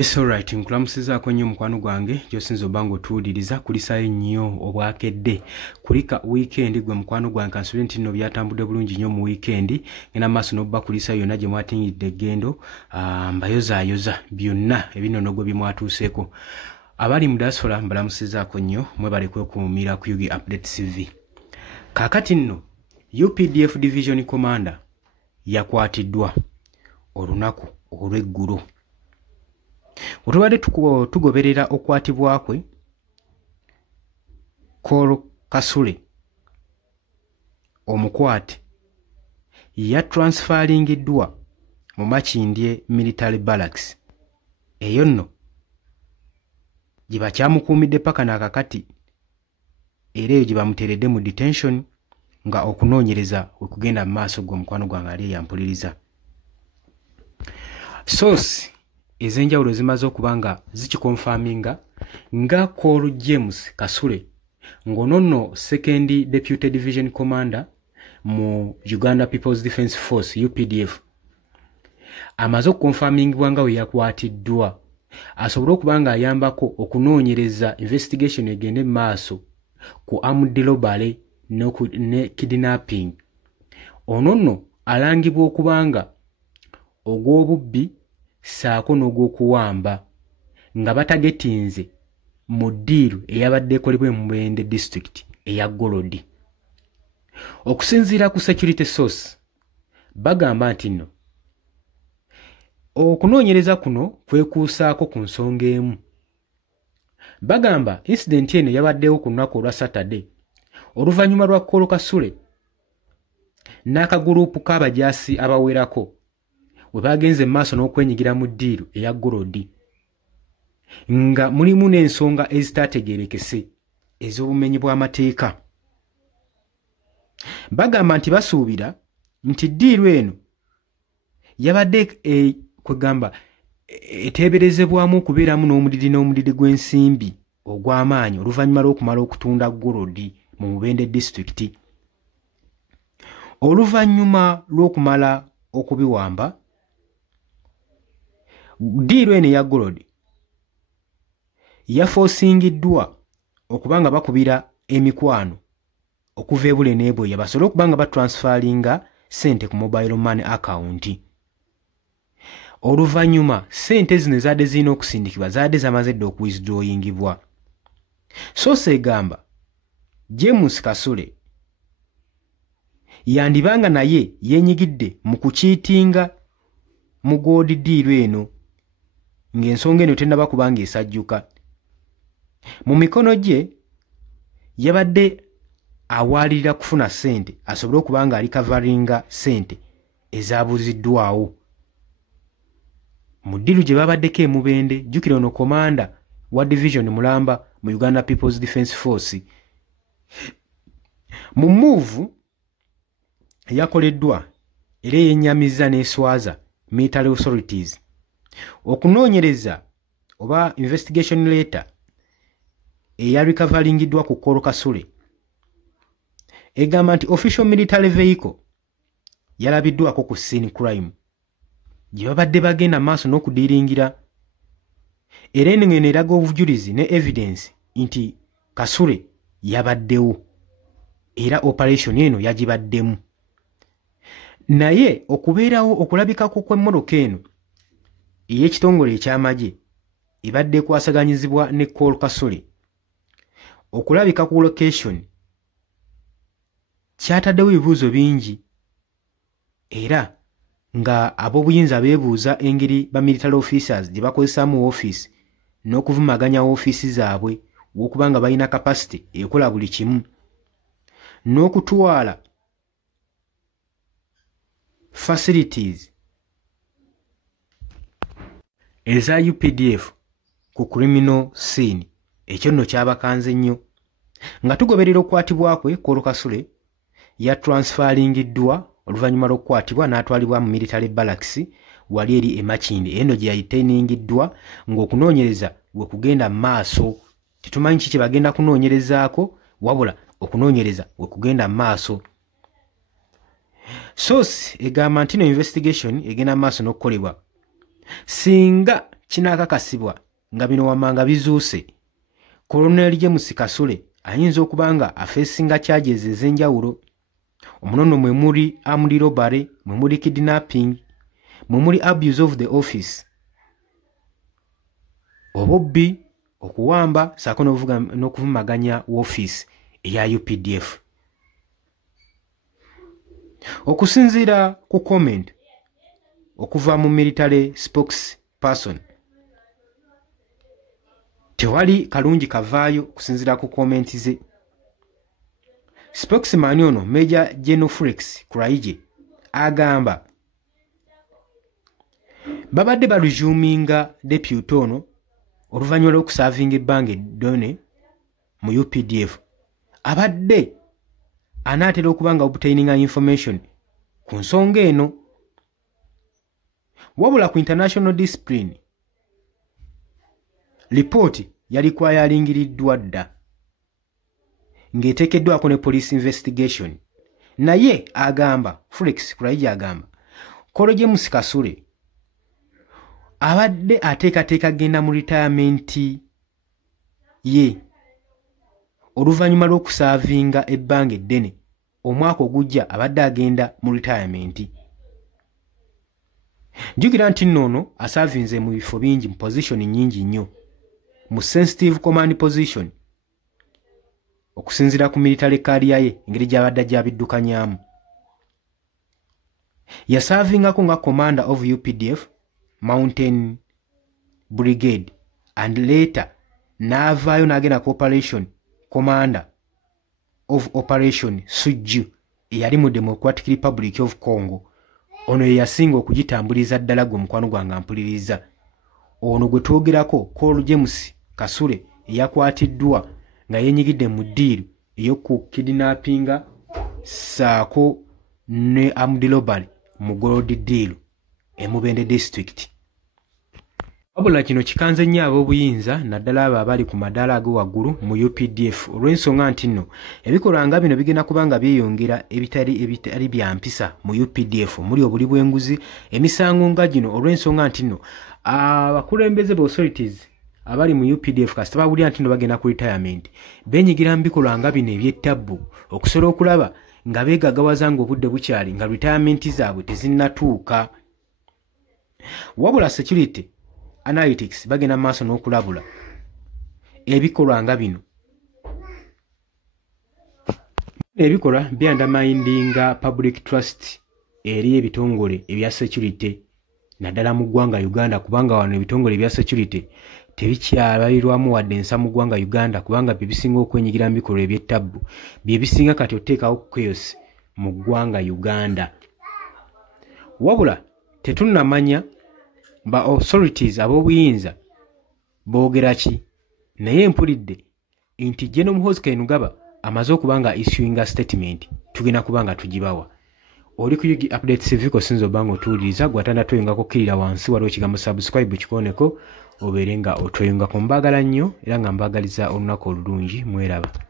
Yes, alright. Nkulamusizaako nnyo mukwano gwange gy'osinza obba ng'otuwuliriza kulisayo nnyo obwakedde kulika weekend gwe mukwano gwange kansubire nti nno byatambudde bulungi nnyo mu weekend ngenda maaso n'obba kulisayo yonna gye mwatingidde eggendo mbayozaayoza byonna ebinnonogo bye mwatuuseeko. Abali mu diaspora mbalamusizaako nnyo mwebale kwekuumira ku Yugi Update TV. Kaakati nno UPDF Division Commander yakwatiddwa olunaku olw'eggulo. Otubadde tugoberera okwatibwa kwe Kolo Kasule omukwate ya transferingiddwa mu Makindye Military Barracks. Eyo nno gye bakyamukuumidde paka n'akakati era eyo gye bamuteeredde mu detention nga okunoonyereza we kugenda mu maaso gwe mukwano gwange ali yampuliriza. Source ezenjawulo zimaze okuba nga zikikonfaminga nga Col James Kasule ng'onono second Deputy Division Commander mu Uganda People's Defence Force UPDF amaze okukonfamingibwa nga we yakwatiddwa asobole okuba nga ayambako okunoonyereza investigation egende mu maaso ku armed robbery ne kidnapping. Ono nno alangibwa okuba nga ogw'obubbi saako n'ogw'okuwamba nga batagetinze mu ddiiru eyabadde ekolebwa mu Mubende district eya Gorodi. Okusinziira ku security source bagamba nti nno okunoonyereza kuno kwekuusaako ku nsonga emu. Bagamba incident eno yabaddewo ku lunaku olwa Saturday oluvannyuma lwa Kolo Kasule n'akaguruupu k'abajaasi abawerako we bagenze maaso n'okwenyigira mu ddiiru eya Gorodi nga mulimu n'ensonga ezitategeerekese ez'obumenyi bw'amateeka. Bagamba nti basuubira nti ddiiru eno yabadde kwegamba eteeberezebwamu okubeeramu n'omuliri gw'ensimbi ogw'amaanyi oluvannyuma lw'okumala okutunda Gorodi mu Mubende district. Oluvannyuma lw'okumala okubiwamba ddiiru eno eya Gorodi yafosingiddwa okuba nga bakubira emikwano okuva ebule n'ebweya basobole okuba nga batransferinga ssente ku mobile money account. Oluvannyuma ssente zino ezaadde zirina okusindikibwa zaadde zamaze dda okuwithdrawingibwa. Source egamba James Kasule yandibanga naye yeenyigidde mu kukiitinga mu goodi ddiiru eno ng'ensonga eno tennaba kubanga esajjuka. Mu mikono gye yabadde awaalirira kufuna ssente asobole okuba nga alikavaringa ssente ezaabuziddwawo mu ddiiru gye babaddeko e Mubende. Jjukira ono komanda wa division Mulamba mu Uganda People's Defence Force. Mu move yakoleddwa era yennyamizza n'eswaza military authorities okunoonyereza oba investigation letter eya recoveringiddwa ku Kolo Kasule egamba nti official military vehicle yalabiddwako ku scene crime gye babadde bagenda maaso n'okudiiringira era eno ngeno eraga obujulizi ne evidence nti Kasule yabaddewo era operation eno yagibaddemu. Naye okubeerawo okulabikako kw'emmotoka eno ey'ekitongole eky'amagye ebadde ekwasaganyizibwa ne Kolo Kasule okulabika ku location kyataddewo ebibuuzo bingi era nga ab'obuyinza beebuuza engeri ba military officers gye bakozesaamu office n'okuvumaganya office zaabwe w'okuba nga balina capacity ekola buli kimu n'okutwala facilities eza UPDF ku criminal scene. Ekyo nno kyabakanze nnyo nga tugoberera okukwatibwa kwe Kolo Kasule ya transferingiddwa oluvannyuma lw'okukwatibwa n'atwalibwa mu military barracks wali eri e Makindye. Eno gye yayiteeningiddwa ng'okunoonyereza we kugenda mu maaso. Tetumanyi kiki bagenda kunoonyerezaako wabula okunoonyereza we kugenda mu maaso. Source egamba nti no investigation egenda mu maaso n'okukolebwa singa kinaakakasibwa nga bino wammanga bizuuse Colonel James Kasule ayinza okuba nga afeesinga charges ez'enjawulo. Omunono mwe muli armed robbery, mwe muli kidnapping, mwe muli abuse of the office, obubbi, okuwamba saako n'okuvumaganya woofiisi eya UPDF. Okusinziira ku comment okuva mu military spokesperson, tewali kalungi kavaayo kusinziira ku komenti ze. Spokesman ono Major General Felix Kuraije agamba babadde balujuminga deputy ono oluvannyuma lw'okusaavinga ebbanga eddone mu UPDF abadde anaatera okuba nga obtaininga information ku nsonga eno. Wabula ku international discipline report yalikuwa yalingiriddwa dda ng'eteekeddwako ne police investigation. Naye agamba Felix Kuraije agamba Colonel James Kasule abadde ateekateeka genda mu retirement ye oluvannyuma lw'okusaavinga ebbanga eddene. Omwaka ogujja abadde agenda mu retirement. Njukira nti nno asaavinze mu bifo bingi mu position nnyingi nnyo mu sensitive command position okusinziira ku military career ye engeri gy'abadde gy'abiddukanyaamu. Yasaavingako nga commander of UPDF Mountain Brigade and later n'avaayo n'agenda ku operation commander of operation Sujju eyali mu Democratic Republic of Congo. Ono ye yasinga okugitambuliza ddala gwe mukwano gwange ampuliriza. Ono gwe twogerako Colonel James Kasule eyakwatiddwa nga yeenyigidde mu ddiiru ey'okukidnappinga saako ne armed robbery mu Gold Deal e Mubende district. Wabula kino kikanze nnyo ab'obuyinza naddala abo abali ku madaala ag'owaggulu mu UPDF olw'ensonga nti nno ebikolwa nga bino bigenda kuba nga byeyongera ebitali bya mpisa mu UPDF muli obuli bw'enguzi, emisango nga gino olw'ensonga nti nno abakulembeze ba authorities abali mu UPDF kasita bawulira nti nno bagenda ku retirement beenyigira mu bikolwa nga bino eby'ettabbu okusobola okulaba nga beegagawaza nga obudde bukyali nga retirement zaabwe tezinnatuuka. Wabula security analytics bagenda maaso n'okulabula ebikolwa nga bino. Ebikolwa byandamindinga public trust eri ebitongole ebya security naddala mu ggwanga Uganda, kubanga wano ebitongole ebya security tebikyalabirwamu wadde ensa mu ggwanga Uganda, kubanga bye bisinga okwenyigira mu bikolwa eby'ettabbu, bye bisinga kati oteekawo chaos mu ggwanga Uganda. Wabula tetunnamanya ba authorities ab'obuyinza boogera ki, naye mpulidde nti General Muhoozi Kainerugaba amaze okuba nga issuing statement tugenda kuba nga tugibawa. Oli ku Yugi Updates TV kosinza obanga otuwuliriza gwatanda toyungako kirira wansi waliwo ekigambo subscribe kikooneko obeere nga otweyungako. Mbaagala nnyo era nga mbaagaliza olunaku olulungi. Mweraba.